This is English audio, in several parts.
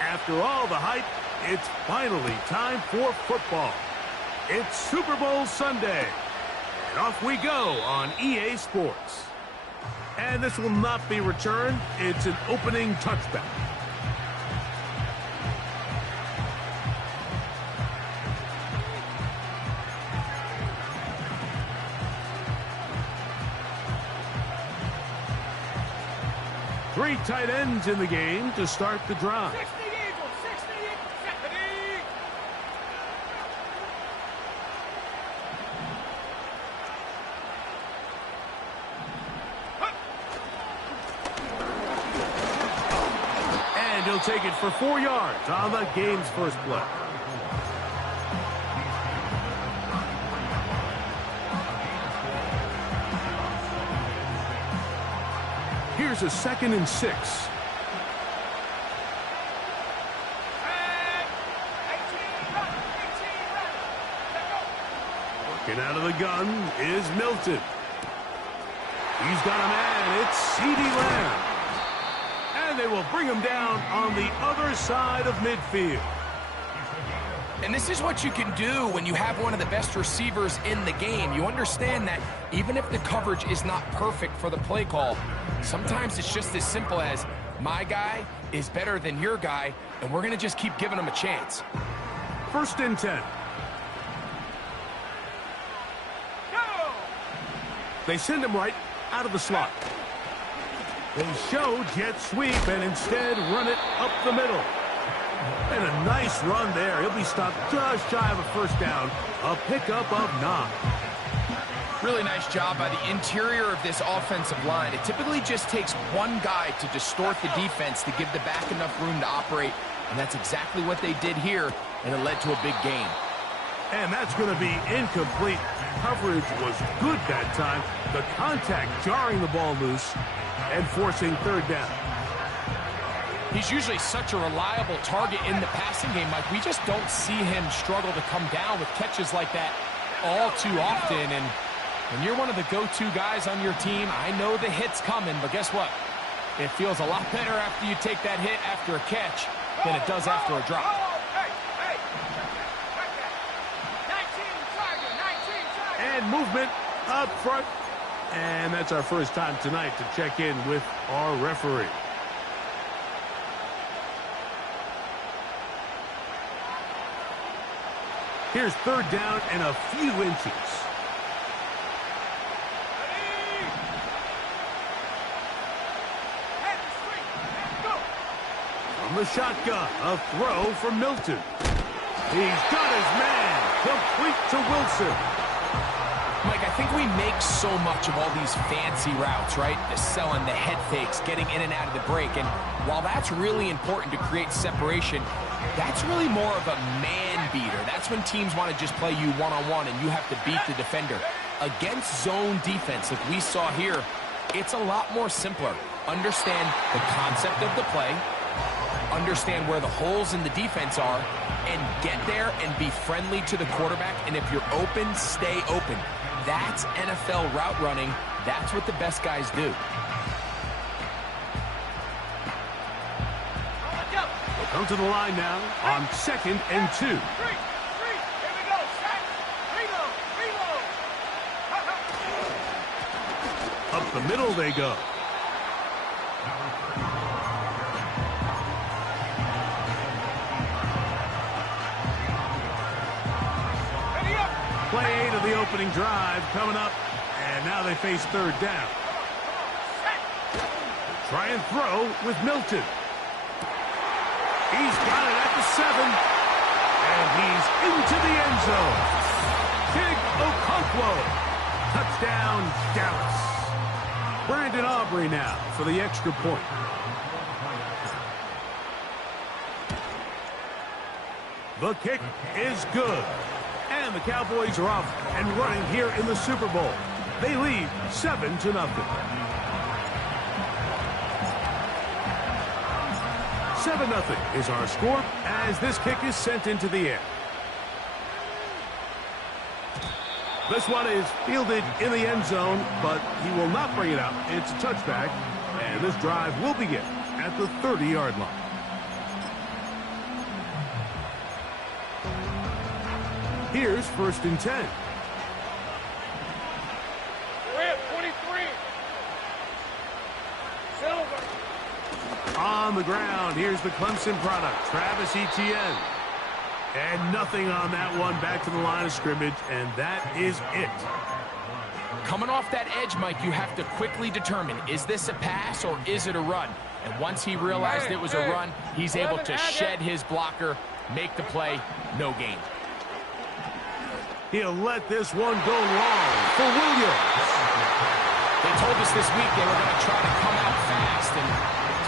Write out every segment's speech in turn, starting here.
After all the hype, it's finally time for football. It's Super Bowl Sunday, and off we go on EA Sports. And this will not be returned. It's an opening touchback. Three tight ends in the game to start the drive. And he'll take it for 4 yards on the game's first play. Here's a 2nd and 6. Working out of the gun is Milton. He's got a man. It's CeeDee Lamb. And they will bring him down on the other side of midfield. And this is what you can do when you have one of the best receivers in the game. You understand that even if the coverage is not perfect for the play call, sometimes it's just as simple as my guy is better than your guy, and we're going to just keep giving him a chance. 1st and 10. Go! They send him right out of the slot. They show jet sweep and instead run it up the middle. And a nice run there. He'll be stopped just shy of a first down. A pickup of 9. Really nice job by the interior of this offensive line. It typically just takes one guy to distort the defense to give the back enough room to operate. And that's exactly what they did here, and it led to a big gain. And that's going to be incomplete. Coverage was good that time. The contact jarring the ball loose and forcing 3rd down. He's usually such a reliable target in the passing game, Mike. We just don't see him struggle to come down with catches like that all too often. And when you're one of the go-to guys on your team, I know the hit's coming, but guess what? It feels a lot better after you take that hit after a catch than it does after a drop. And movement up front. And that's our first time tonight to check in with our referee. Here's 3rd down and a few inches. From the shotgun, a throw from Milton. He's got his man. Complete to Wilson. Mike, I think we make so much of all these fancy routes, right? The selling, the head fakes, getting in and out of the break. And while that's really important to create separation, that's really more of a man beater. That's when teams want to just play you one-on-one and you have to beat the defender. Against zone defense, like we saw here, it's a lot more simpler. Understand the concept of the play, understand where the holes in the defense are, and get there and be friendly to the quarterback. And if you're open, stay open. That's NFL route running. That's what the best guys do. We'll come to the line now on 2nd and 2. Up the middle they go. Play 8 of the opening drive coming up, and now they face 3rd down. Try and throw with Milton. He's got it at the 7, and he's into the end zone. Big Okonkwo. Touchdown, Dallas. Brandon Aubrey now for the extra point. The kick is good. And the Cowboys are off and running here in the Super Bowl. They lead 7-0. 7-0 is our score as this kick is sent into the air. This one is fielded in the end zone, but he will not bring it out. It's a touchback, And this drive will begin at the 30-yard line. Here's 1st and 10. Red 23. Silver. On the ground, here's the Clemson product, Travis Etienne. And nothing on that one, back to the line of scrimmage, and that is it. Coming off that edge, Mike, you have to quickly determine, is this a pass or is it a run? And once he realized it was a run, he's able to shed his blocker, make the play, no gain. He'll let this one go long for Williams. They told us this week they were going to try to come out fast, and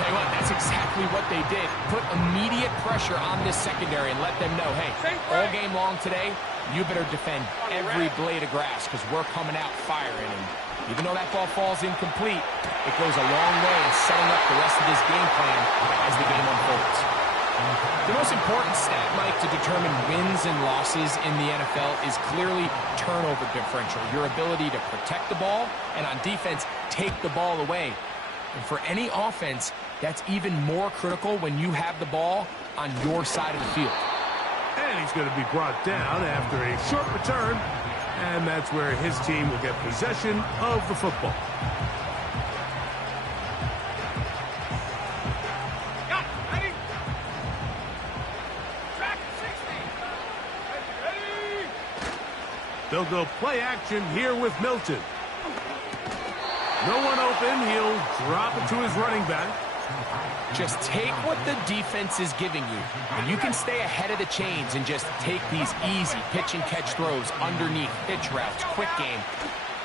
tell you what, that's exactly what they did. Put immediate pressure on this secondary and let them know, hey, all game long today, you better defend every blade of grass because we're coming out firing. And even though that ball falls incomplete, it goes a long way in setting up the rest of this game plan as the game unfolds. The most important stat, Mike, to determine wins and losses in the NFL is clearly turnover differential, your ability to protect the ball and on defense, take the ball away. And for any offense, that's even more critical when you have the ball on your side of the field. And he's going to be brought down after a short return, and that's where his team will get possession of the football. They'll go play action here with Milton. No one open. He'll drop it to his running back. Just take what the defense is giving you, and you can stay ahead of the chains and just take these easy pitch and catch throws underneath, pitch routes, quick game.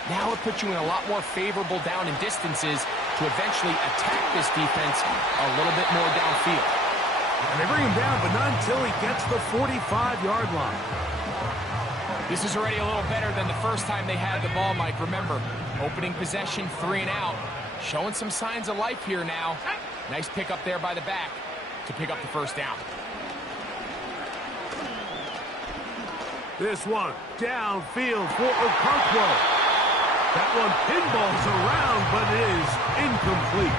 Now it puts you in a lot more favorable down and distances to eventually attack this defense a little bit more downfield. And they bring him down, but not until he gets the 45-yard line. This is already a little better than the first time they had the ball, Mike. Remember, opening possession, 3 and out. Showing some signs of life here now. Nice pick up there by the back to pick up the first down. This one downfield for Okonkwo. That one pinballs around, but it is incomplete.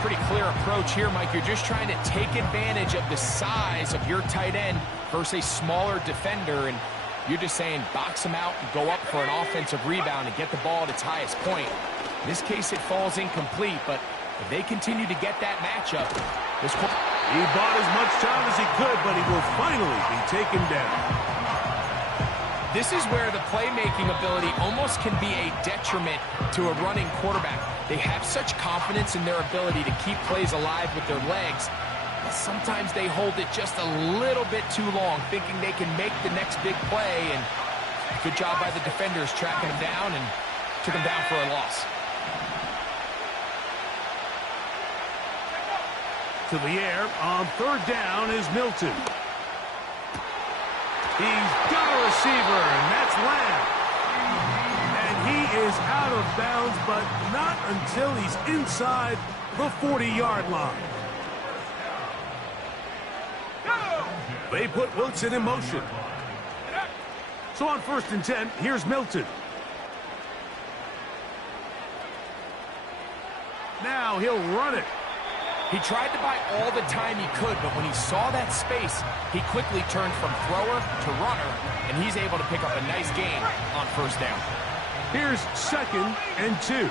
Pretty clear approach here, Mike. You're just trying to take advantage of the size of your tight end versus a smaller defender, and you're just saying box him out and go up for an offensive rebound and get the ball at its highest point. In this case, it falls incomplete, but if they continue to get that matchup, he bought as much time as he could, but he will finally be taken down. This is where the playmaking ability almost can be a detriment to a running quarterback. They have such confidence in their ability to keep plays alive with their legs. Sometimes they hold it just a little bit too long, thinking they can make the next big play, and good job by the defenders tracking him down and took him down for a loss. To the air on 3rd down is Milton. He's got a receiver, and that's Lamb. And he is out of bounds, but not until he's inside the 40-yard line. They put Wilson in motion. So on 1st and 10, here's Milton. Now he'll run it. He tried to buy all the time he could, but when he saw that space, he quickly turned from thrower to runner, and he's able to pick up a nice gain on 1st down. Here's 2nd and 2.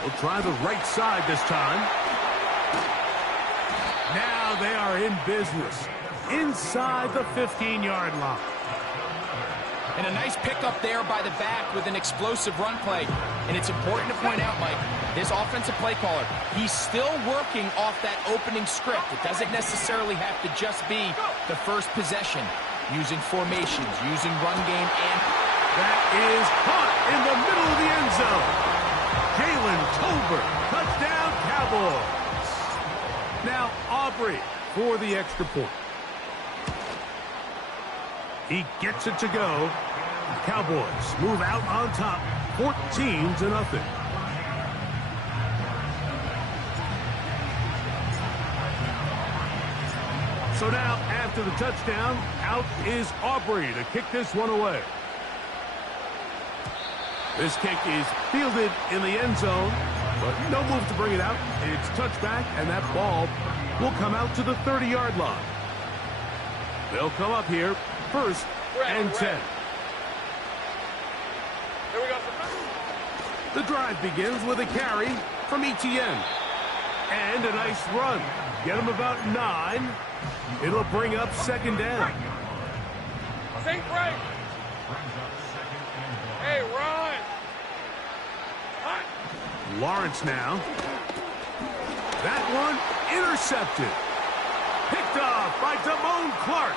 We'll try the right side this time. Now they are in business inside the 15-yard line. And a nice pickup there by the back with an explosive run play. And it's important to point out, Mike, this offensive play caller, he's still working off that opening script. It doesn't necessarily have to just be the first possession. Using formations, using run game, and that is caught in the middle of the end zone. Jalen Tolbert, touchdown Cowboys. Now Aubrey for the extra point. He gets it to go. Cowboys move out on top, 14-0. So now at after the touchdown, out is Aubrey to kick this one away. This kick is fielded in the end zone, but no move to bring it out. It's touchback, and that ball will come out to the 30-yard line. They'll come up here, 1st and 10. Here we go. The drive begins with a carry from Etienne. And a nice run. Get him about 9. It'll bring up 2nd down. Sink right. Hey, run. Hot. Lawrence now. That one intercepted. Picked off by Damone Clark.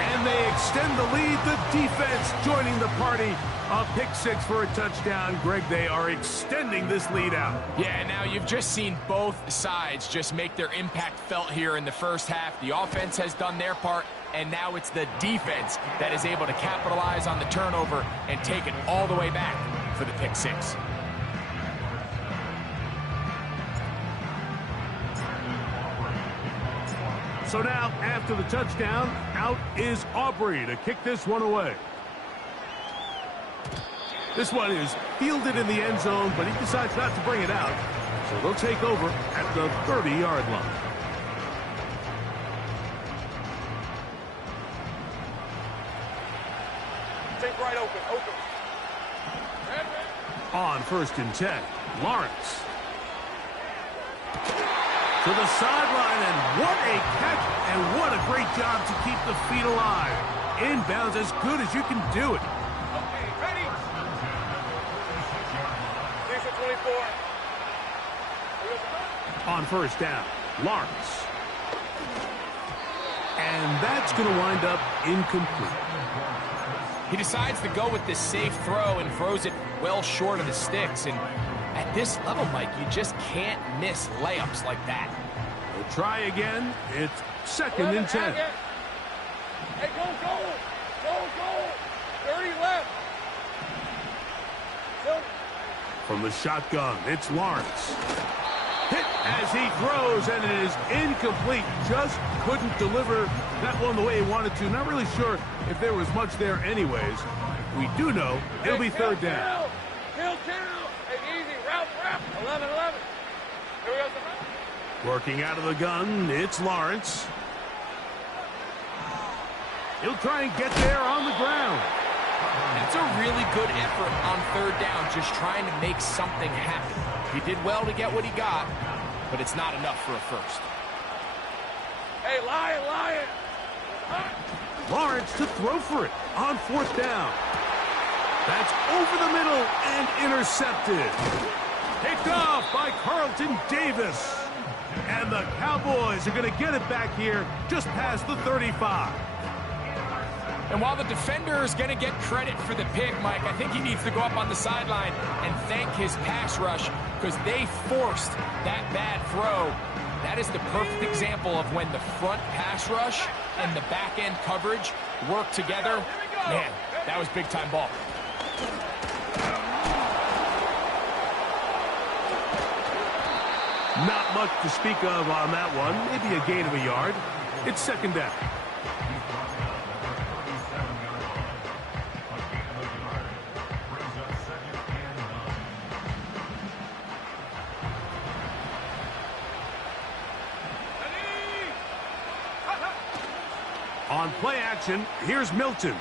And they extend the lead. The defense joining the party. A pick 6 for a touchdown. Greg, they are extending this lead out. Yeah, now you've just seen both sides just make their impact felt here in the first half. The offense has done their part, and now it's the defense that is able to capitalize on the turnover and take it all the way back for the pick 6. So now, after the touchdown, out is Aubrey to kick this one away. This one is fielded in the end zone, but he decides not to bring it out. So they'll take over at the 30-yard line. Sink right open. On 1st and 10, Lawrence. To the sideline, and what a catch, and what a great job to keep the feet alive. Inbounds as good as you can do it. Okay, ready. 24. On 1st down, Lawrence. And that's going to wind up incomplete. He decides to go with this safe throw and throws it well short of the sticks. And at this level, Mike, you just can't miss layups like that. We'll try again. It's 2nd and 10. Hey, go. 30 left. From the shotgun, it's Lawrence. Hit as he throws, and it is incomplete. Just couldn't deliver that one the way he wanted to. Not really sure if there was much there anyways. We do know it'll be 3rd down. Kill. Hey, easy. Route. 11. Here we go. Working out of the gun, it's Lawrence. He'll try and get there on the ground. That's a really good effort on 3rd down, just trying to make something happen. He did well to get what he got, but it's not enough for a first. Hey, Lion. Lawrence to throw for it on 4th down. That's over the middle and intercepted. Picked off by Carlton Davis. And the Cowboys are going to get it back here just past the 35. And while the defender is going to get credit for the pick, Mike, I think he needs to go up on the sideline and thank his pass rush because they forced that bad throw. That is the perfect example of when the front pass rush and the back end coverage work together. Man, that was big-time ball. Not much to speak of on that one. Maybe a gain of a yard. It's 2nd down. On play action, here's Milton.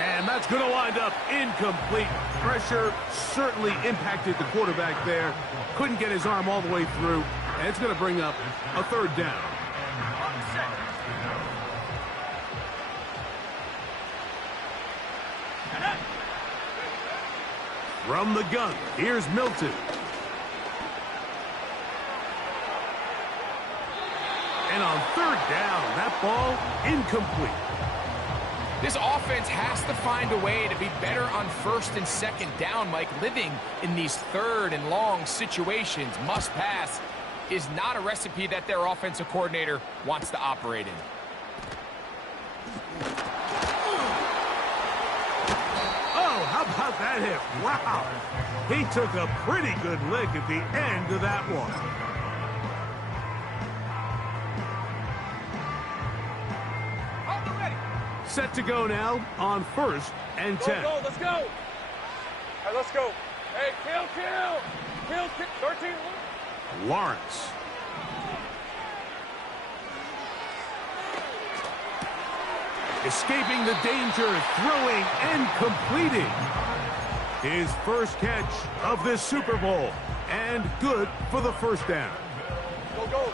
And that's going to wind up incomplete. Pressure certainly impacted the quarterback there. Couldn't get his arm all the way through. And it's going to bring up a 3rd down. From the gun, here's Milton. And on 3rd down, that ball incomplete. This offense has to find a way to be better on 1st and 2nd down, Mike. Living in these 3rd and long situations, must pass, is not a recipe that their offensive coordinator wants to operate in. Oh, how about that hit? Wow. He took a pretty good lick at the end of that one. Set to go now on 1st and 10. Go, let's go. All right, let's go. Hey, kill. 13. Lawrence. Escaping the danger, throwing and completing his first catch of this Super Bowl. And good for the first down. Go.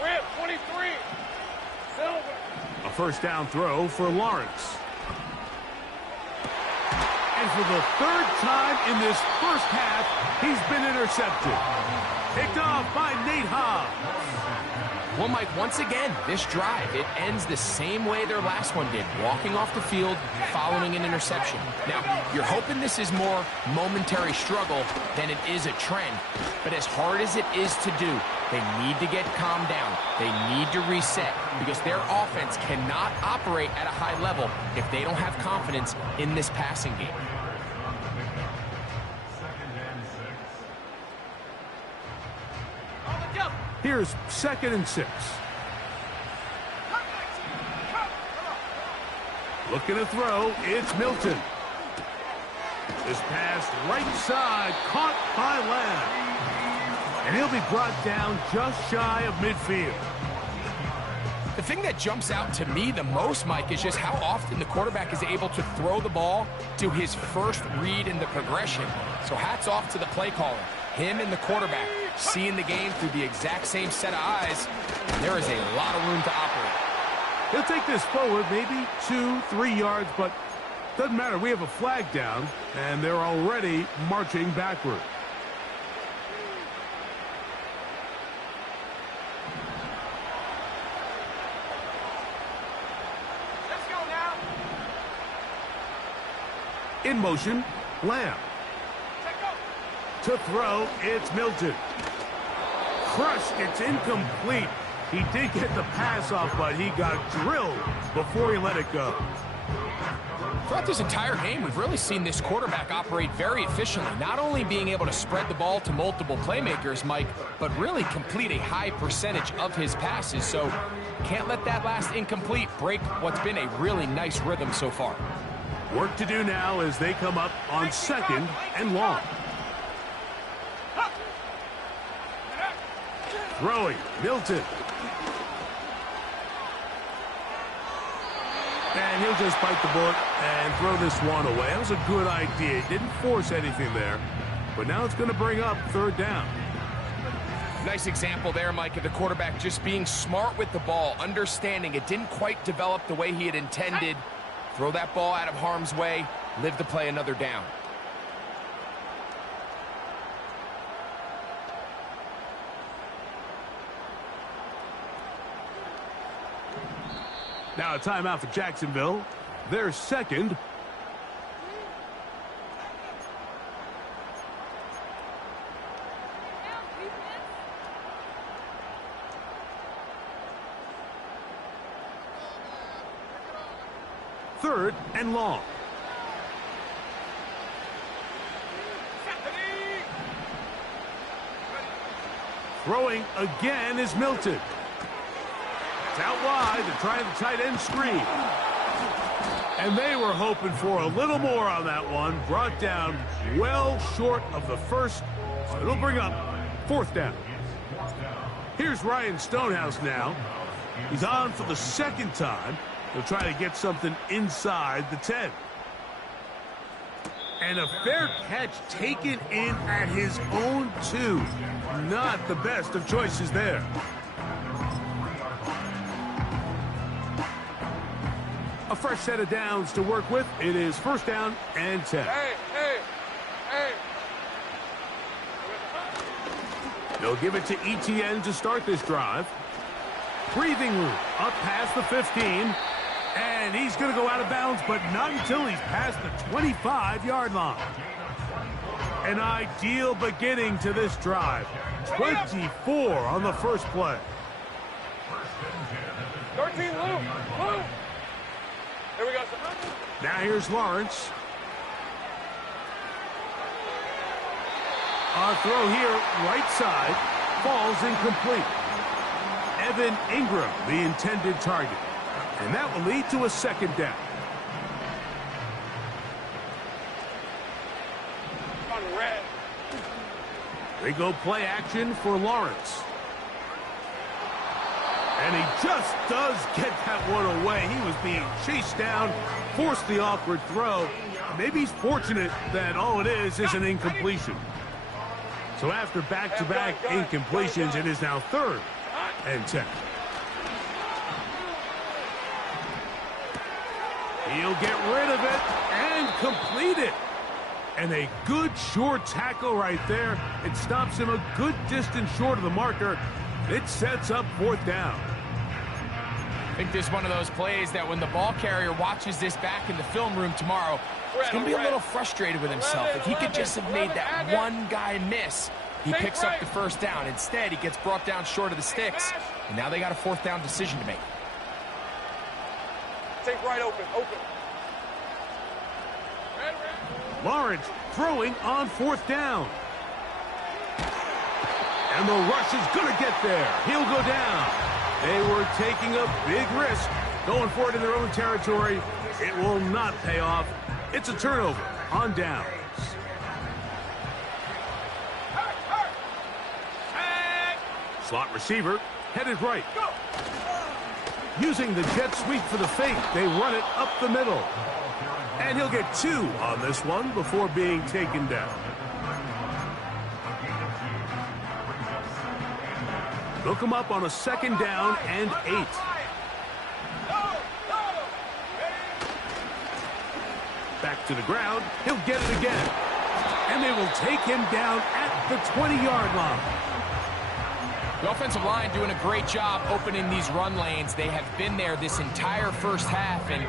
Whip, 23. Silver. A first down throw for Lawrence. And for the 3rd time in this first half, he's been intercepted. Picked off by Nate Hobbs. Well, Mike, once again, this drive, it ends the same way their last one did, walking off the field, following an interception. Now, you're hoping this is more momentary struggle than it is a trend, but as hard as it is to do, they need to get calmed down. They need to reset because their offense cannot operate at a high level if they don't have confidence in this passing game. Here's 2nd and 6. Looking to throw, it's Milton. This pass right side, caught by Lamb. And he'll be brought down just shy of midfield. The thing that jumps out to me the most, Mike, is just how often the quarterback is able to throw the ball to his first read in the progression. So hats off to the play caller. Him and the quarterback seeing the game through the exact same set of eyes. There is a lot of room to operate. He'll take this forward, maybe 2-3 yards, but doesn't matter. We have a flag down, and they're already marching backward. Let's go now. In motion, Lamb. To throw, it's Milton. Crushed, it's incomplete. He did get the pass off, but he got drilled before he let it go. Throughout this entire game, we've really seen this quarterback operate very efficiently, not only being able to spread the ball to multiple playmakers, Mike, but really complete a high percentage of his passes. So can't let that last incomplete break what's been a really nice rhythm so far. Work to do now as they come up on 2nd and long. Throwing, Milton. And he'll just bite the bullet and throw this one away. That was a good idea. He didn't force anything there. But now it's going to bring up 3rd down. Nice example there, Mike, of the quarterback just being smart with the ball, understanding it didn't quite develop the way he had intended. Throw that ball out of harm's way, live to play another down. Now a timeout for Jacksonville. Their 2nd. Third and long. Throwing again is Milton. It's out wide. They're trying the tight end screen. And they were hoping for a little more on that one. Brought down well short of the first. So it'll bring up 4th down. Here's Ryan Stonehouse now. He's on for the 2nd time. He'll try to get something inside the 10. And a fair catch taken in at his own 2. Not the best of choices there. A fresh set of downs to work with. It is 1st down and 10. Hey. They'll give it to ETN to start this drive. Breathing room up past the 15. And he's going to go out of bounds, but not until he's past the 25-yard line. An ideal beginning to this drive. 24 on the first play. 13, Lou. Here we go. Now here's Lawrence. Our throw here, right side, falls incomplete. Evan Ingram, the intended target. And that will lead to a second down. On red. They go play action for Lawrence. And he just does get that one away. He was being chased down, forced the awkward throw. Maybe he's fortunate that all it is an incompletion. So after back-to-back incompletions, it is now 3rd and 10. He'll get rid of it and complete it. And a good short tackle right there. It stops him a good distance short of the marker. It sets up 4th down. I think this is one of those plays that when the ball carrier watches this back in the film room tomorrow, he's going to be a little frustrated with himself. If he could just have made that one guy miss, he picks up the 1st down. Instead, he gets brought down short of the sticks. And now they got a 4th down decision to make. Take right open. Lawrence throwing on 4th down. And the rush is going to get there. He'll go down. They were taking a big risk, going for it in their own territory. It will not pay off. It's a turnover on downs. Slot receiver headed right. Using the jet sweep for the fake, they run it up the middle. And he'll get 2 on this one before being taken down. Look him up on a 2nd down and 8. Back to the ground. He'll get it again. And they will take him down at the 20-yard line. The offensive line doing a great job opening these run lanes. They have been there this entire first half, and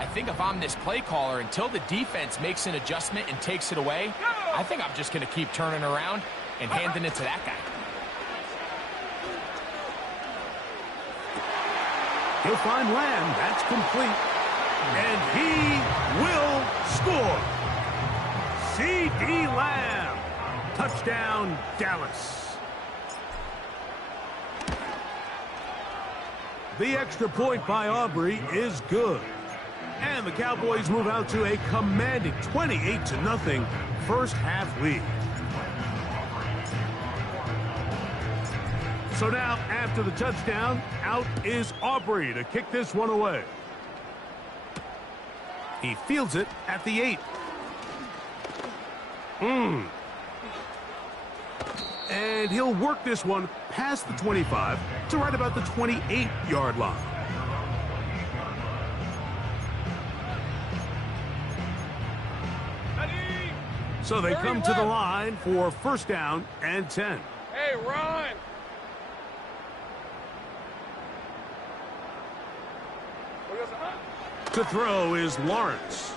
I think if I'm this play caller, until the defense makes an adjustment and takes it away, I think I'm just going to keep turning around and handing it to that guy. He'll find Lamb. That's complete. And he will score. C.D. Lamb. Touchdown, Dallas. The extra point by Aubrey is good. And the Cowboys move out to a commanding 28-0 first half lead. So now, after the touchdown, out is Aubrey to kick this one away. He fields it at the 8. And he'll work this one past the 25 to right about the 28-yard line. So they come to the line for 1st down and 10. Hey, run! To throw is Lawrence.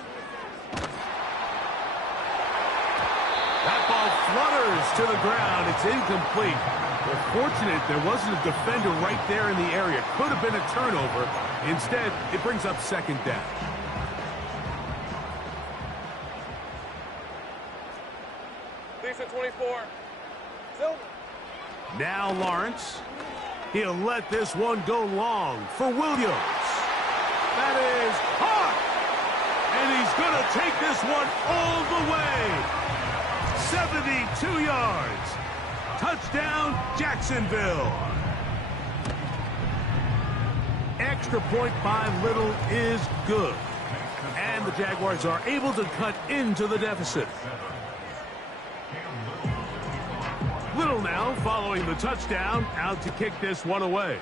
That ball flutters to the ground. It's incomplete. Well, fortunate there wasn't a defender right there in the area. Could have been a turnover. Instead, it brings up 2nd down. Decent 24. Silver. Now Lawrence. He'll let this one go long for Williams. That is hot. And he's going to take this one all the way. 72 yards. Touchdown, Jacksonville. Extra point by Little is good. And the Jaguars are able to cut into the deficit. Little now following the touchdown, out to kick this one away.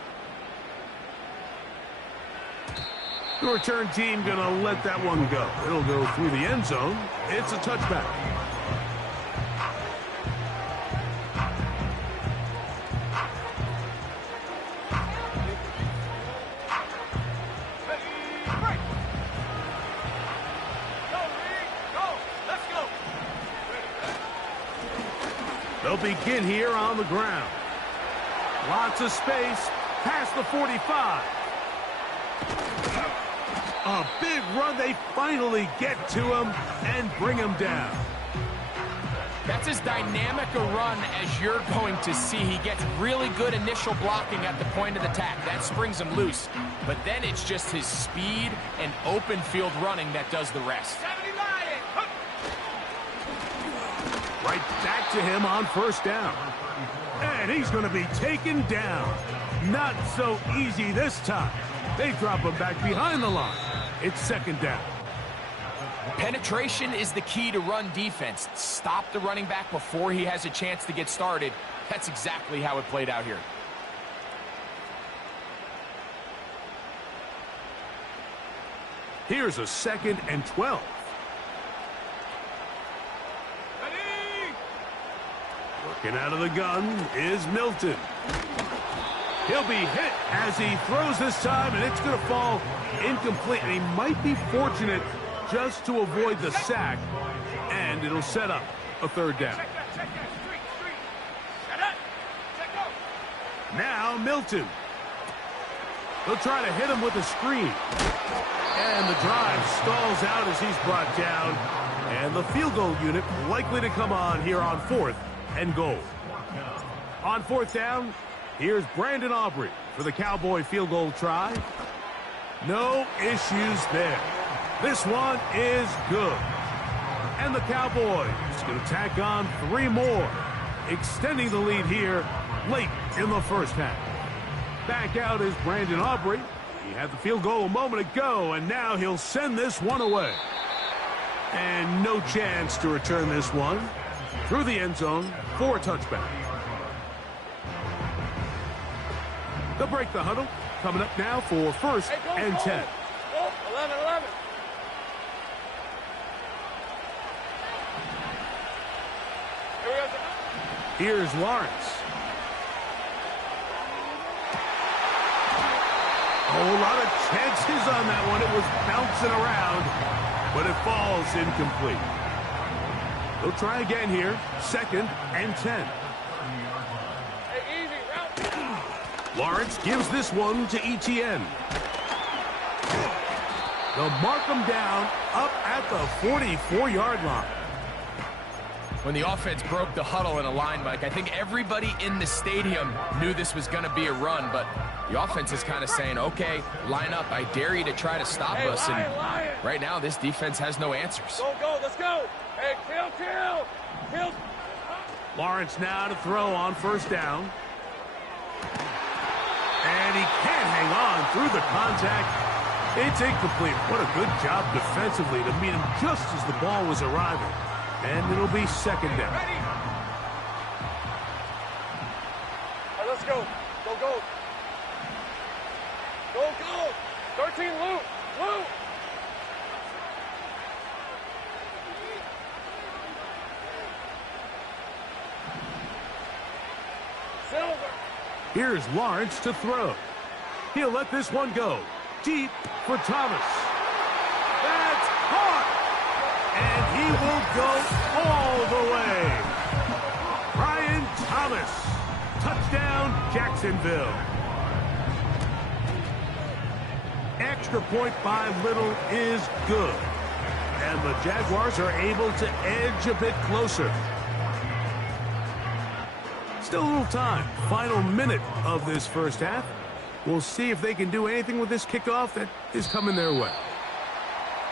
The return team going to let that one go. It'll go through the end zone. It's a touchback. They'll begin here on the ground. Lots of space past the 45. A big run. They finally get to him and bring him down. That's as dynamic a run as you're going to see. He gets really good initial blocking at the point of attack. That springs him loose. But then it's just his speed and open field running that does the rest. Right back to him on first down. And he's going to be taken down. Not so easy this time. They drop him back behind the line. It's second down. Penetration is the key to run defense. Stop the running back before he has a chance to get started. That's exactly how it played out here. Here's a 2nd and 12. Ready? Working out of the gun is Milton. He'll be hit as he throws this time, and it's going to fall incomplete. And he might be fortunate just to avoid the sack, and it'll set up a third down. Now Milton. They'll try to hit him with a screen. And the drive stalls out as he's brought down. And the field goal unit likely to come on here on 4th and goal. On 4th down, here's Brandon Aubrey for the Cowboy field goal try. No issues there. This one is good. And the Cowboys going to tack on 3 more, extending the lead here late in the first half. Back out is Brandon Aubrey. He had the field goal a moment ago, and now he'll send this one away. And no chance to return this one through the end zone for a touchback. They'll break the huddle. Coming up now for 1st and 10. 11. Here's Lawrence. A whole lot of chances on that one. It was bouncing around, but it falls incomplete. They'll try again here. 2nd and 10. Hey, easy, route. Lawrence gives this one to Etienne. They'll mark him down up at the 44-yard line. When the offense broke the huddle in a line, Mike, I think everybody in the stadium knew this was going to be a run, but the offense is kind of saying, okay, line up. I dare you to try to stop us. And right now, this defense has no answers. Go, let's go. Hey, kill. Lawrence now to throw on 1st down. And he can't hang on through the contact. It's incomplete. What a good job defensively to meet him just as the ball was arriving. And it'll be 2nd down. All right, let's go. Go. 13, Luke. Silver. Here's Lawrence to throw. He'll let this one go. Deep for Thomas. That's caught. And he will go all the way. Brian Thomas. Touchdown, Jacksonville. Extra point by Little is good. And the Jaguars are able to edge a bit closer. Still a little time. Final minute of this first half. We'll see if they can do anything with this kickoff that is coming their way.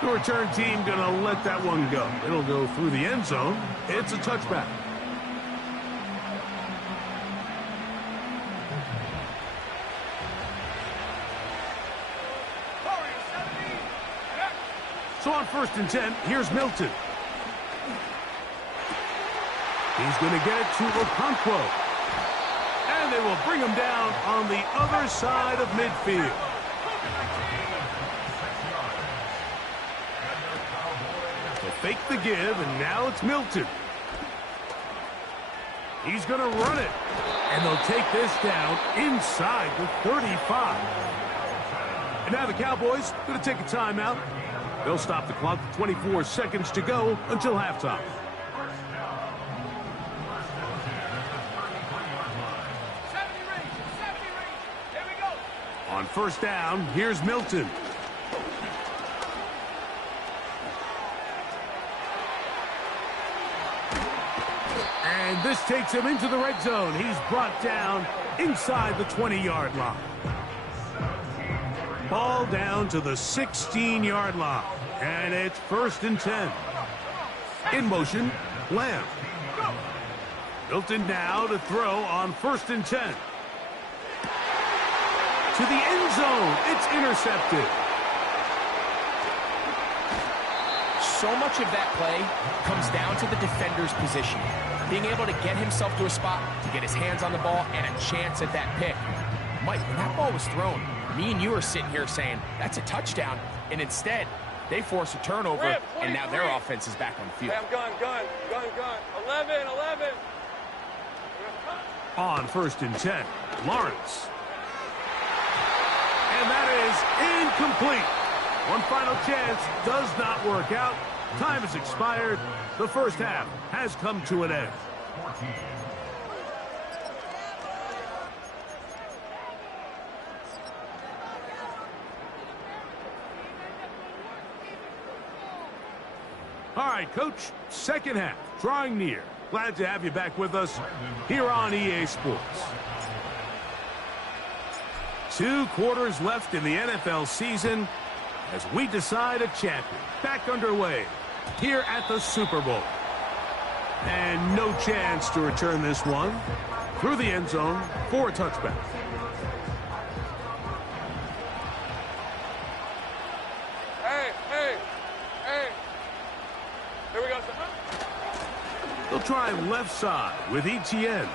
The return team going to let that one go. It'll go through the end zone. It's a touchback. So on 1st and 10, here's Milton. He's going to get it to Okonkwo. And they will bring him down on the other side of midfield. They'll fake the give, and now it's Milton. He's going to run it. And they'll take this down inside the 35. And now the Cowboys going to take a timeout. They'll stop the clock with 24 seconds to go until halftime. On first down, here's Milton. And this takes him into the red zone. He's brought down inside the 20-yard line. Ball down to the 16-yard line. And it's 1st and 10. In motion, Lamb. Milton now to throw on 1st and 10. To the end zone. It's intercepted. So much of that play comes down to the defender's position. Being able to get himself to a spot, to get his hands on the ball, and a chance at that pick. Mike, when that ball was thrown, me and you are sitting here saying, that's a touchdown. And instead, they force a turnover, and now their offense is back on the field. Gun. 11. On 1st and 10, Lawrence. And that is incomplete. One final chance does not work out. Time has expired. The first half has come to an end. All right, Coach, second half, drawing near. Glad to have you back with us here on EA Sports. 2 quarters left in the NFL season as we decide a champion. Back underway here at the Super Bowl. And no chance to return this one through the end zone for a touchback. Hey. Here we go, sir. They'll try left side with Etienne.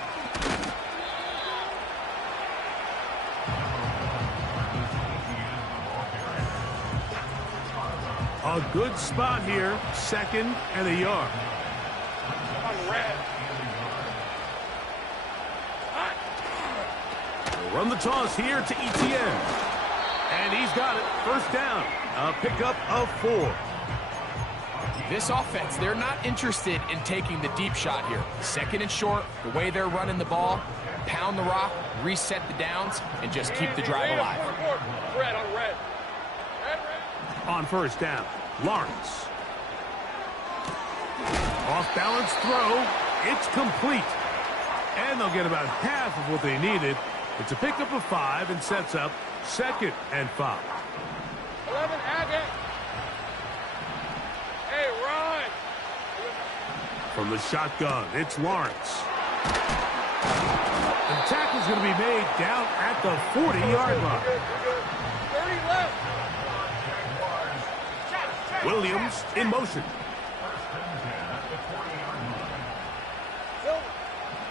A good spot here, 2nd and a yard. On red. They'll run the toss here to Etienne. And he's got it. First down. A pickup of 4. This offense, they're not interested in taking the deep shot here. 2nd and short, the way they're running the ball, pound the rock, reset the downs, and just keep the drive alive. Red on red. On first down, Lawrence. Off-balance throw. It's complete. And they'll get about half of what they needed. It's a pickup of 5 and sets up 2nd and 5. 11, Agate. Hey, run. From the shotgun, it's Lawrence. The tackle's going to be made down at the 40-yard line. 30 left. Williams in motion.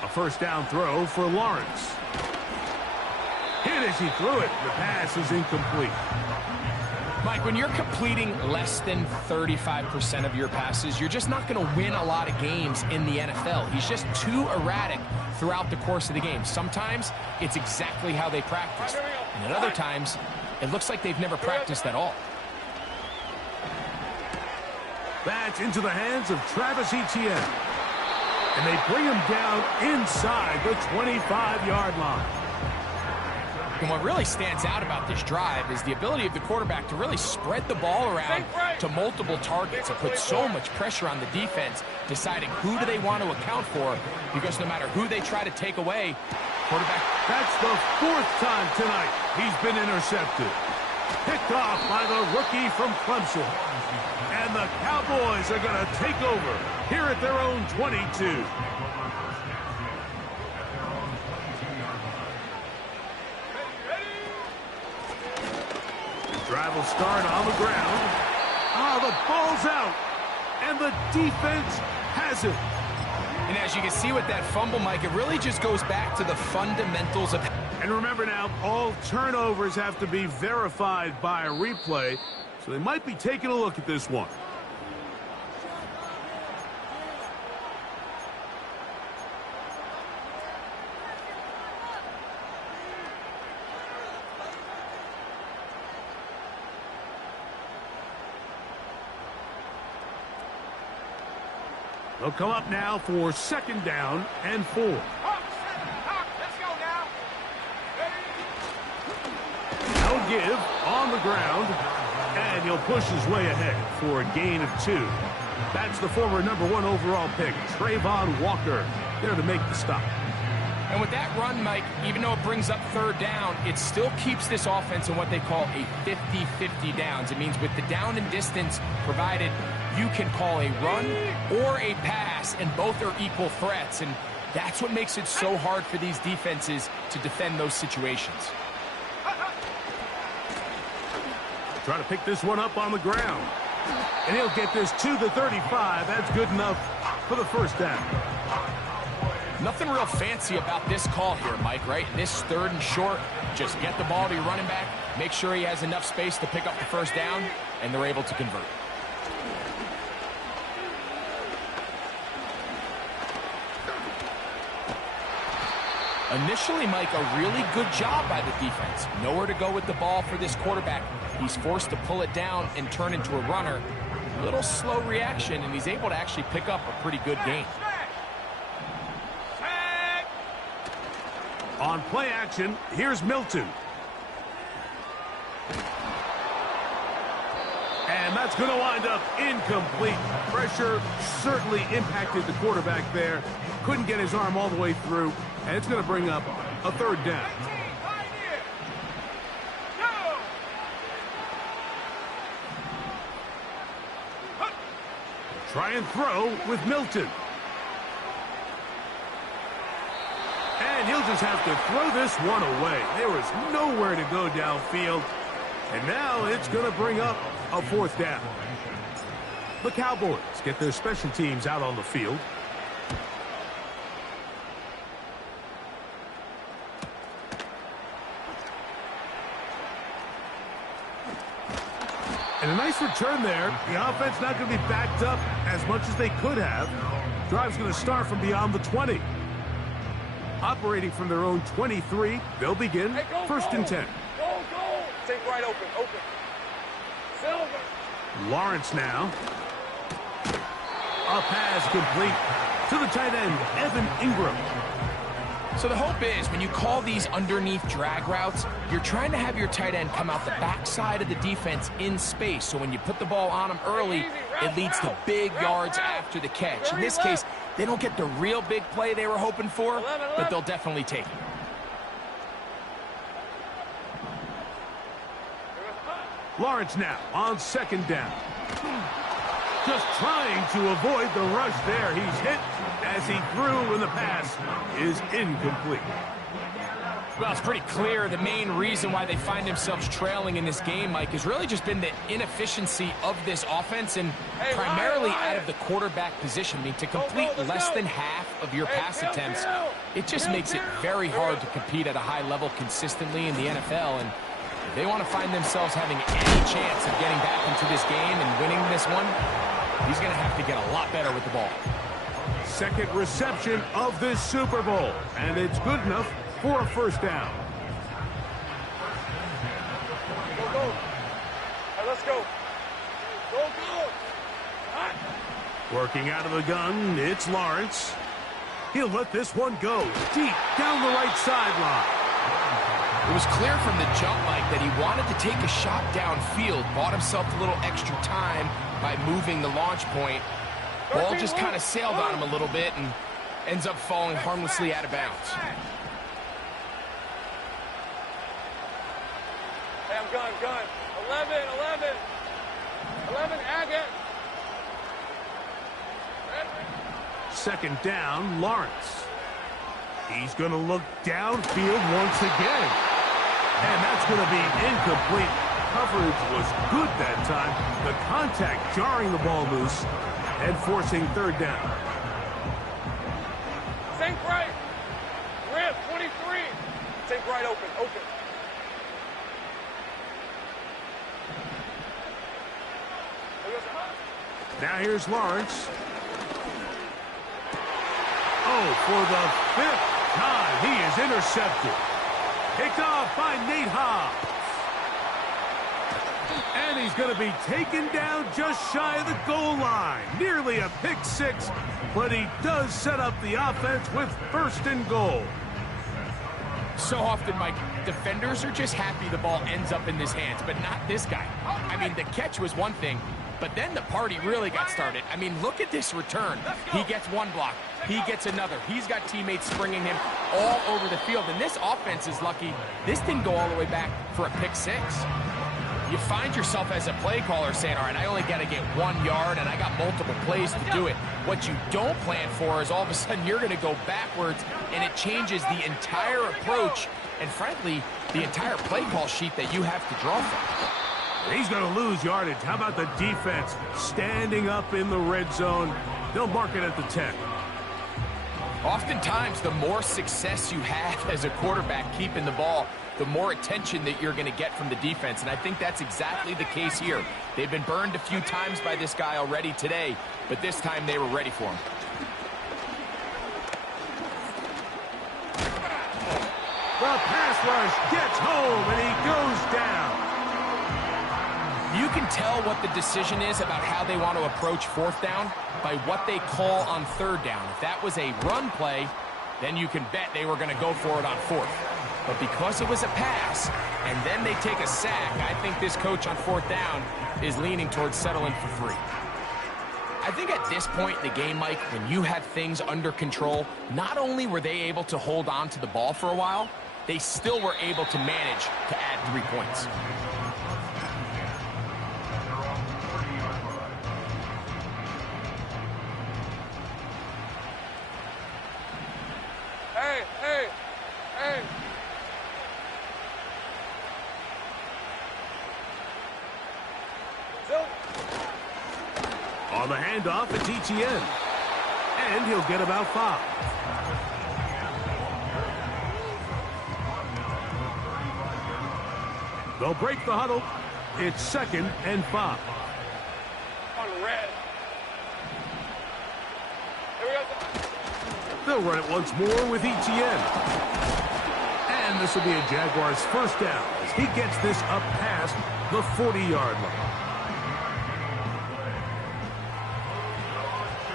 A first down throw for Lawrence. Hit as he threw it. The pass is incomplete. Mike, when you're completing less than 35% of your passes, you're just not going to win a lot of games in the NFL. He's just too erratic throughout the course of the game. Sometimes it's exactly how they practice. And at other times, it looks like they've never practiced at all. That's into the hands of Travis Etienne. And they bring him down inside the 25-yard line. And what really stands out about this drive is the ability of the quarterback to really spread the ball around to multiple targets and put so much pressure on the defense, deciding who do they want to account for, because no matter who they try to take away, quarterback. That's the 4th time tonight he's been intercepted. Picked off by the rookie from Clemson. And the Cowboys are going to take over here at their own 22. Drive will start on the ground. The ball's out. And the defense has it. And as you can see with that fumble, Mike, it really just goes back to the fundamentals of... And remember now, all turnovers have to be verified by a replay. So they might be taking a look at this one. They'll come up now for 2nd down and 4. Let's go now. give on the ground, and he'll push his way ahead for a gain of 2. That's the former #1 overall pick, Trayvon Walker, there to make the stop. And with that run, Mike, even though it brings up 3rd down, it still keeps this offense in what they call a 50-50 downs. It means with the down and distance provided, you can call a run or a pass, and both are equal threats. And that's what makes it so hard for these defenses to defend those situations. Try to pick this one up on the ground. And he'll get this to the 35. That's good enough for the 1st down. Nothing real fancy about this call here, Mike, right? This 3rd and short, just get the ball to your running back, make sure he has enough space to pick up the 1st down, and they're able to convert. Initially, Mike, a really good job by the defense. Nowhere to go with the ball for this quarterback. He's forced to pull it down and turn into a runner. A little slow reaction, and he's able to actually pick up a pretty good gain. On play action, here's Milton. And that's going to wind up incomplete. Pressure certainly impacted the quarterback there. Couldn't get his arm all the way through, and it's going to bring up a 3rd down. Try and throw with Milton. And he'll just have to throw this one away. There was nowhere to go downfield. And now it's going to bring up a 4th down. The Cowboys get their special teams out on the field. And a nice return there. The offense not going to be backed up as much as they could have. Drive's going to start from beyond the 20. Operating from their own 23, they'll begin 1st and 10. Go, go. Take right open, open. Silver. Lawrence now. A pass complete to the tight end, Evan Ingram. So the hope is when you call these underneath drag routes, you're trying to have your tight end come out the backside of the defense in space. So when you put the ball on him early, it leads to big yards after the catch. In this case, they don't get the real big play they were hoping for, but they'll definitely take it. Lawrence now on 2nd down. Just trying to avoid the rush there. He's hit as he threw, and the pass is incomplete. Well, it's pretty clear the main reason why they find themselves trailing in this game, Mike, has really just been the inefficiency of this offense and primarily out of the quarterback position. I mean, to complete less than half of your pass attempts, it just makes it very hard to compete at a high level consistently in the NFL. And if they want to find themselves having any chance of getting back into this game and winning this one, he's going to have to get a lot better with the ball. 2nd reception of this Super Bowl, and it's good enough for a 1st down. Go, go. All right, let's go. Go, go. Hot. Working out of the gun, it's Lawrence. He'll let this one go deep down the right sideline. It was clear from the jump, Mike, that he wanted to take a shot downfield, bought himself a little extra time by moving the launch point. Ball just kind of sailed on him a little bit and ends up falling harmlessly out of bounds. Hey, I'm gun. 11. 11, Agate. 2nd down, Lawrence. He's going to look downfield once again. And that's going to be incomplete. Coverage was good that time. The contact jarring the ball loose and forcing 3rd down. Think right. Rip, 23. Take right open. Now here's Lawrence. Oh, for the 5th time, he is intercepted. Picked off by Nate Hobbs. And he's going to be taken down just shy of the goal line. Nearly a pick 6, but he does set up the offense with 1st and goal. So often, Mike, defenders are just happy the ball ends up in his hands, but not this guy. I mean, the catch was one thing, but then the party really got started. I mean, look at this return. He gets one block. He gets another. He's got teammates springing him all over the field, and this offense is lucky this didn't go all the way back for a pick six. You find yourself as a play caller saying, all right, I only got to get 1 yard, and I got multiple plays to do it. What you don't plan for is all of a sudden you're going to go backwards, and it changes the entire approach and, frankly, the entire play call sheet that you have to draw from. He's going to lose yardage. How about the defense standing up in the red zone? They'll mark it at the 10. Oftentimes, the more success you have as a quarterback keeping the ball, the more attention that you're going to get from the defense, and I think that's exactly the case here. They've been burned a few times by this guy already today, but this time they were ready for him. The pass rush gets home, and he goes down. You can tell what the decision is about how they want to approach fourth down by what they call on third down. If that was a run play, then you can bet they were going to go for it on fourth. But because it was a pass, and then they take a sack, I think this coach on fourth down is leaning towards settling for 3. I think at this point in the game, Mike, when you have things under control, not only were they able to hold on to the ball for a while, they still were able to manage to add 3 points. Hey. On the handoff, it's ETN. And he'll get about 5. They'll break the huddle. It's 2nd and 5. On red. Here we go. They'll run it once more with ETN. And this will be a Jaguars first down as he gets this up past the 40-yard line.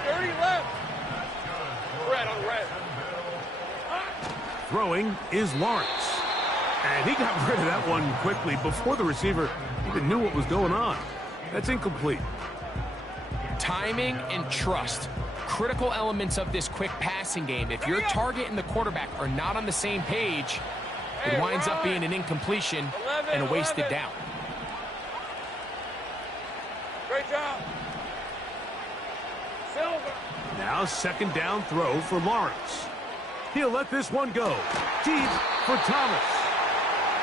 30 left. Red on red. Throwing is Lawrence. And he got rid of that one quickly before the receiver even knew what was going on. That's incomplete. Timing and trust. Critical elements of this quick passing game. If your target and the quarterback are not on the same page, it winds up being an incompletion and a wasted down. Great job. Silver. Now 2nd down throw for Lawrence. He'll let this one go. Deep for Thomas.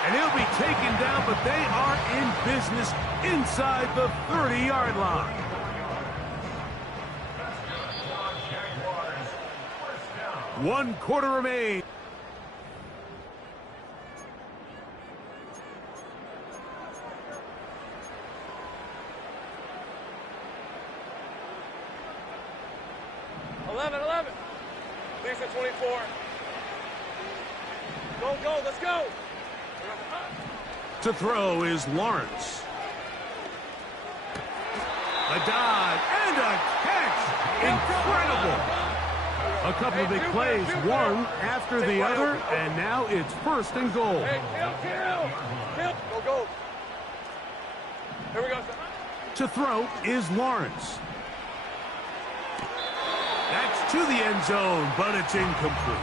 And he'll be taken down, but they are in business inside the 30-yard line. One quarter remains. Leads at 24. Go, let's go. To throw is Lawrence. A dive and a catch. Incredible. A couple of big plays, one after the other, and now it's 1st and goal. Hey, kill. Go. Here we go. To throw is Lawrence. That's to the end zone, but it's incomplete.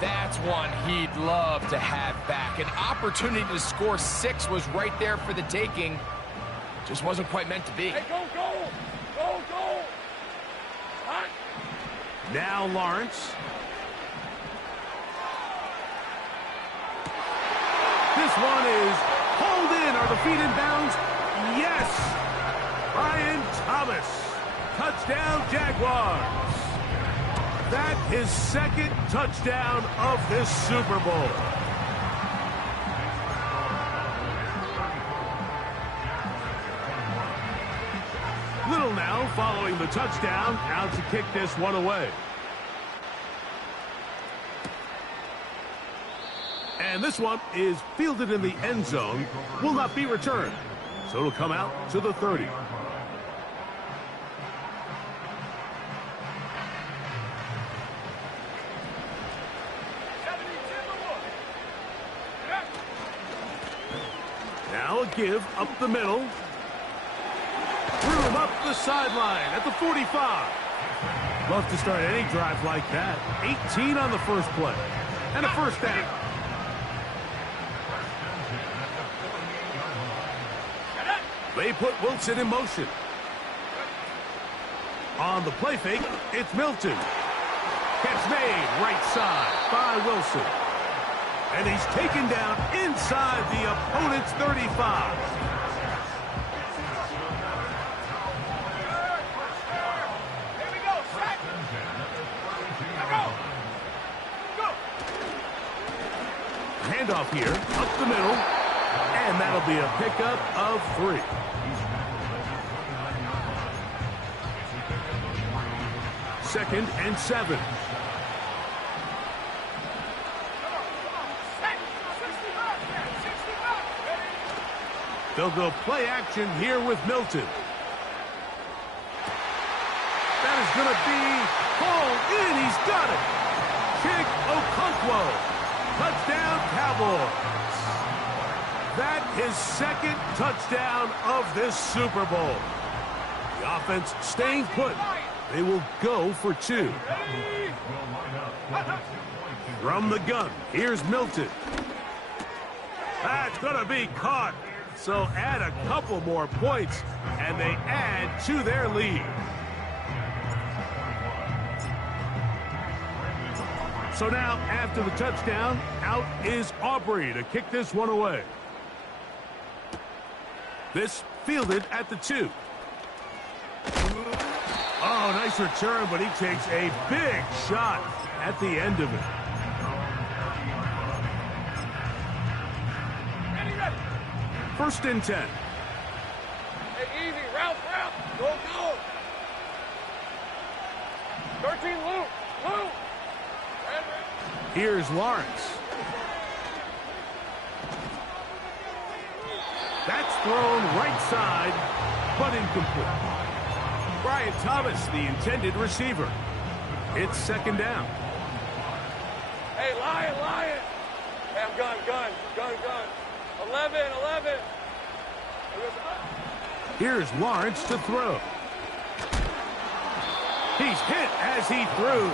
That's one he'd love to have back. An opportunity to score 6 was right there for the taking. Just wasn't quite meant to be. Hey, go. Hot. Now Lawrence. This one is hauled in. Are the feet in bounds? Yes. Brian Thomas. Touchdown, Jaguars. That is 2nd touchdown of this Super Bowl. Little now following the touchdown, out to kick this one away. And this one is fielded in the end zone, will not be returned. So it'll come out to the 30. a give up the middle. Threw him up the sideline at the 45. Love to start any drive like that. 18 on the first play. And a first down. They put Wilson in motion. On the play fake, it's Milton. Catch made right side by Wilson. And he's taken down inside the opponent's 35. Handoff here, up the middle, and that'll be a pickup of 3. Second and 7. They'll go play action here with Milton. That is going to be hauled in. He's got it. Chig Okonkwo. Touchdown, Cowboys. That is second touchdown of this Super Bowl. The offense staying put. They will go for 2. From the gun, here's Milton. That's going to be caught. So add a couple more points, and they add to their lead. So now, after the touchdown, out is Aubrey to kick this one away. This fielded at the 2. Oh, nice return, but he takes a big shot at the end of it. First and 10. Hey, easy. Route. Go. 13, Lou. Here's Lawrence. That's thrown right side, but incomplete. Brian Thomas, the intended receiver. It's second down. Hey, Lion. Hey, I'm gun. 11. Here's Lawrence to throw. He's hit as he threw.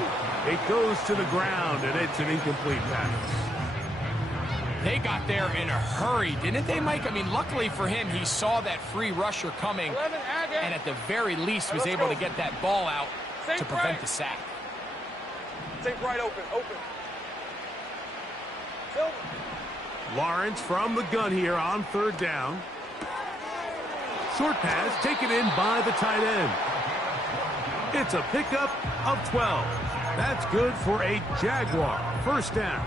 It goes to the ground, and it's an incomplete pass. They got there in a hurry, didn't they, Mike? I mean, luckily for him, he saw that free rusher coming, 11, and at the very least was able to get that ball out to prevent the sack. Take right, open. Silver. Lawrence from the gun here on third down. Short pass taken in by the tight end. It's a pickup of 12. That's good for a Jaguar. First down.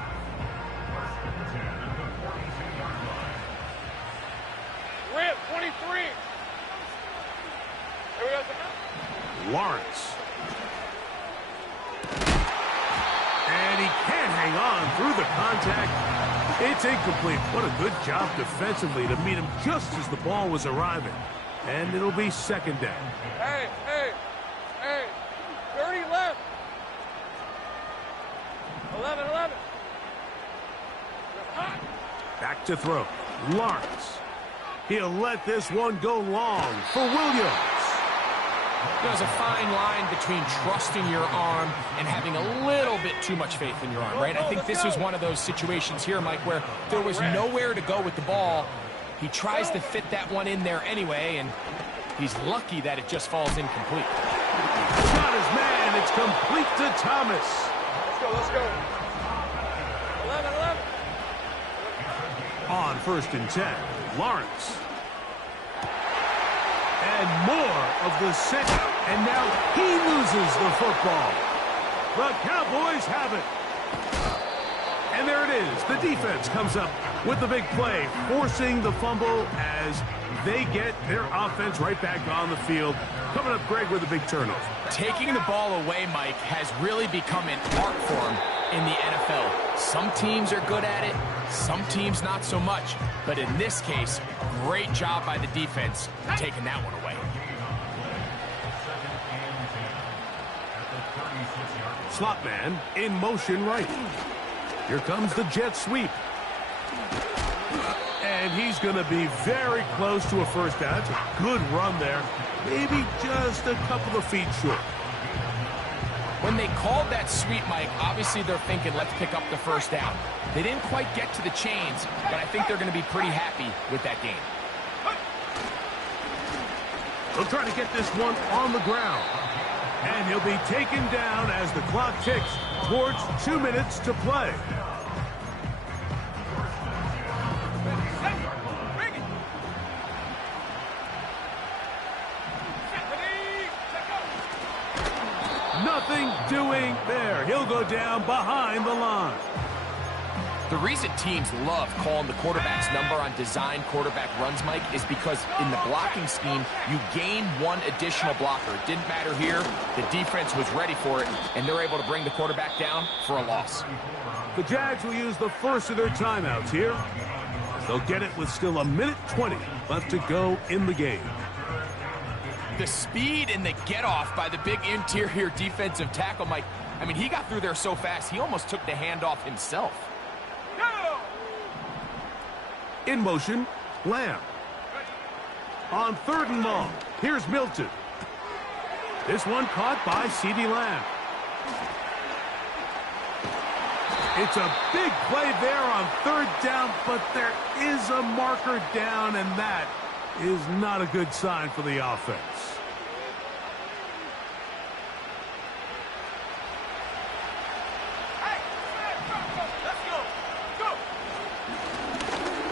Rip, 23. Here we go. Lawrence. And he can't hang on through the contact. It's incomplete. What a good job defensively to meet him just as the ball was arriving. And it'll be second down. Hey. 30 left. 11. Back to throw. Lawrence. He'll let this one go long for Williams. There's a fine line between trusting your arm and having a little bit too much faith in your arm, right? I think this was one of those situations here, Mike, where there was nowhere to go with the ball. He tries to fit that one in there anyway, and he's lucky that it just falls incomplete. Shot his man. It's complete to Thomas. Let's go. 11. On first and 10, Lawrence. And more of the same. And now he loses the football. The Cowboys have it. And there it is. The defense comes up with the big play, forcing the fumble as they get their offense right back on the field. Coming up, Greg, with a big turnover. Taking the ball away, Mike, has really become an art form in the NFL. Some teams are good at it, some teams not so much. But in this case, great job by the defense taking that one away. Slot man in motion right. Here comes the jet sweep. And he's going to be very close to a first down. That's a good run there. Maybe just a couple of feet short. When they called that sweep, Mike, obviously they're thinking, let's pick up the first down. They didn't quite get to the chains, but I think they're going to be pretty happy with that game. They'll try to get this one on the ground. And he'll be taken down as the clock ticks towards 2 minutes to play. Nothing doing there. He'll go down behind the line. The reason teams love calling the quarterback's number on design quarterback runs, Mike, is because in the blocking scheme, you gain one additional blocker. It didn't matter here. The defense was ready for it, and they're able to bring the quarterback down for a loss. The Jags will use the first of their timeouts here. They'll get it with still 1:20 left to go in the game. The speed and the get-off by the big interior defensive tackle, Mike. I mean, he got through there so fast, he almost took the handoff himself. In motion, Lamb. On 3rd and long, here's Milton. This one caught by CeeDee Lamb. It's a big play there on 3rd down, but there is a marker down, and that is not a good sign for the offense.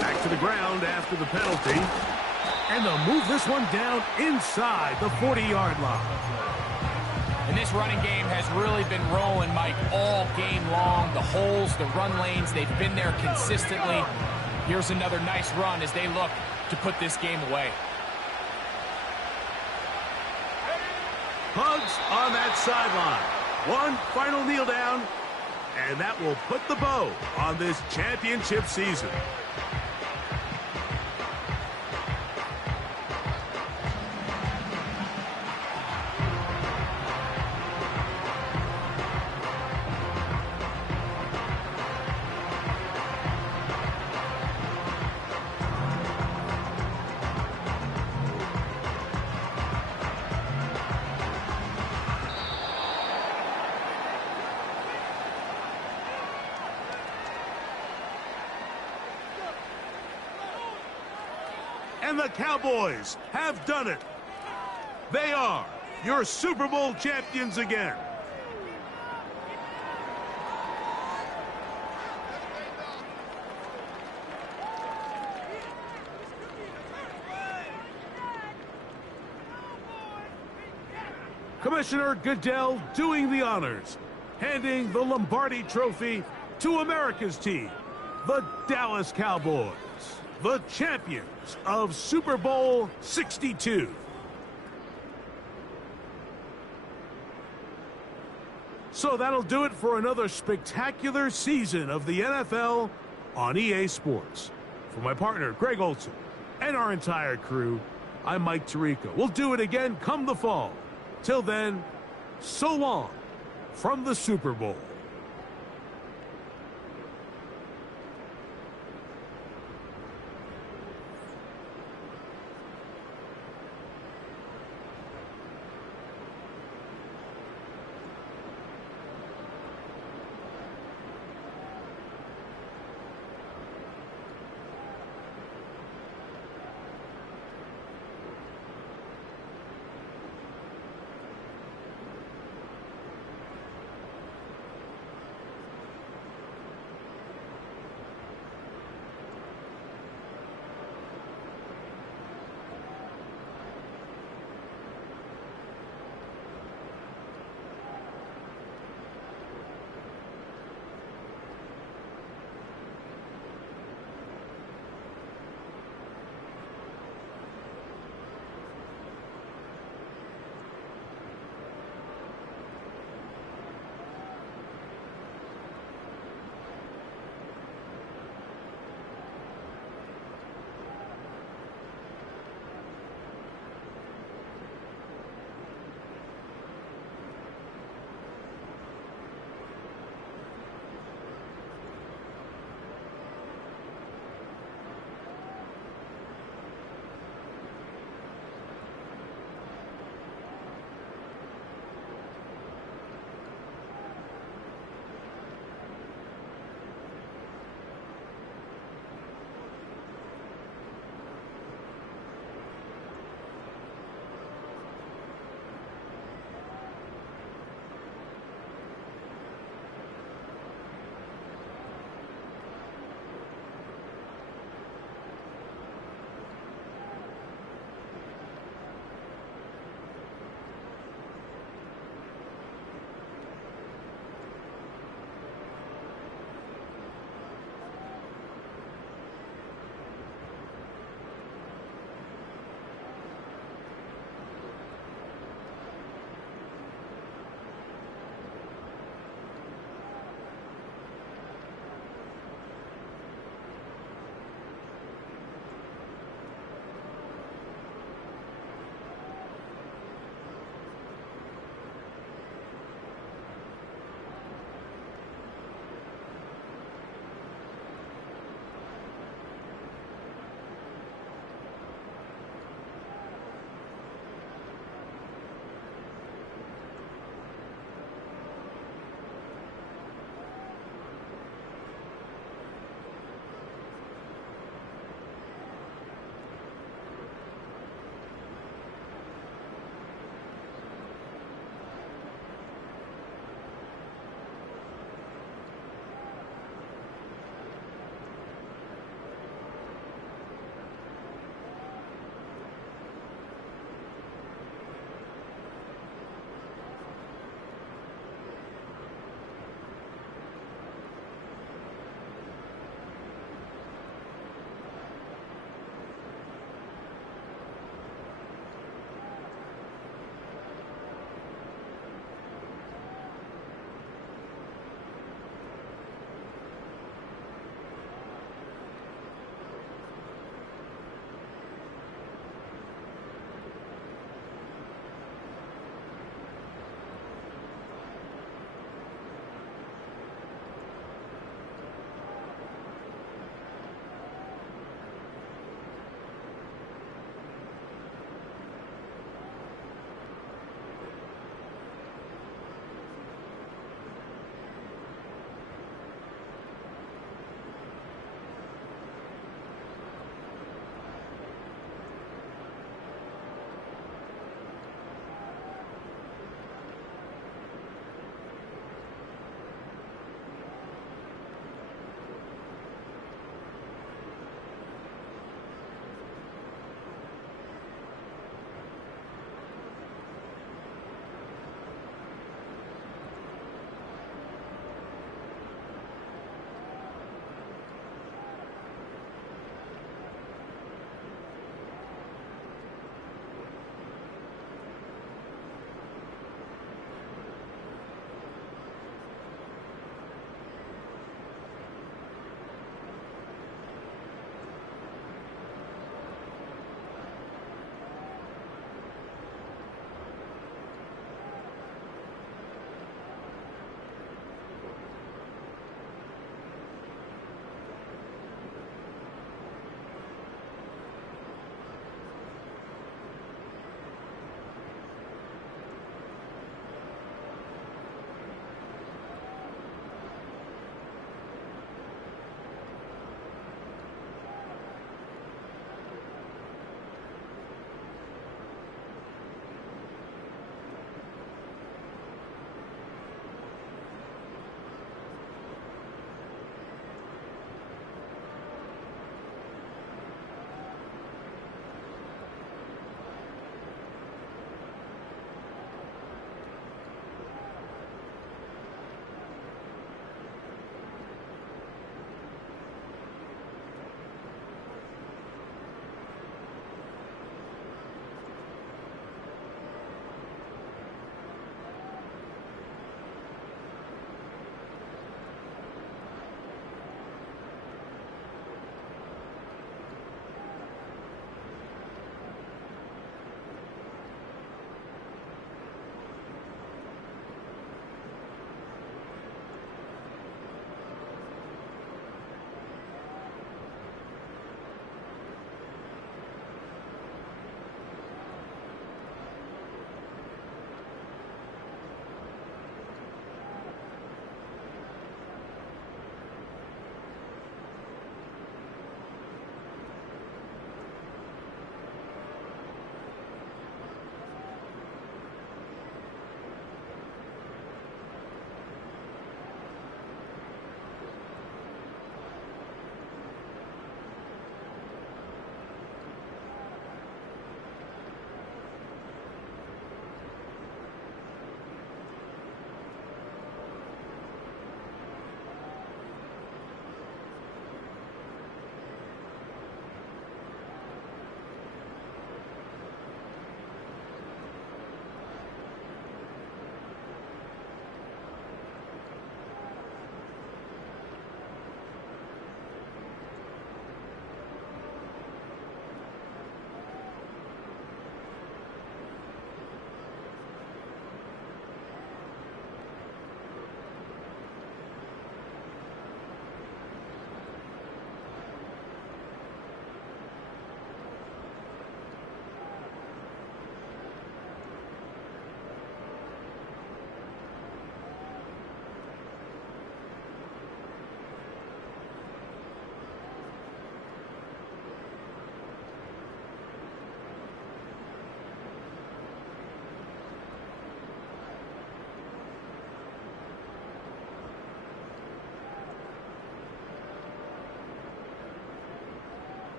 Back to the ground after the penalty. And they'll move this one down inside the 40-yard line. And this running game has really been rolling, Mike, all game long. The holes, the run lanes, they've been there consistently. Here's another nice run as they look to put this game away. Hugs on that sideline. One final kneel down, and that will put the bow on this championship season. And the Cowboys have done it. They are your Super Bowl champions again. Commissioner Goodell doing the honors, handing the Lombardi Trophy to America's team, the Dallas Cowboys, the champions of Super Bowl 62. So that'll do it for another spectacular season of the NFL on EA Sports. For my partner, Greg Olson, and our entire crew, I'm Mike Tirico. We'll do it again come the fall. Till then, so long from the Super Bowl.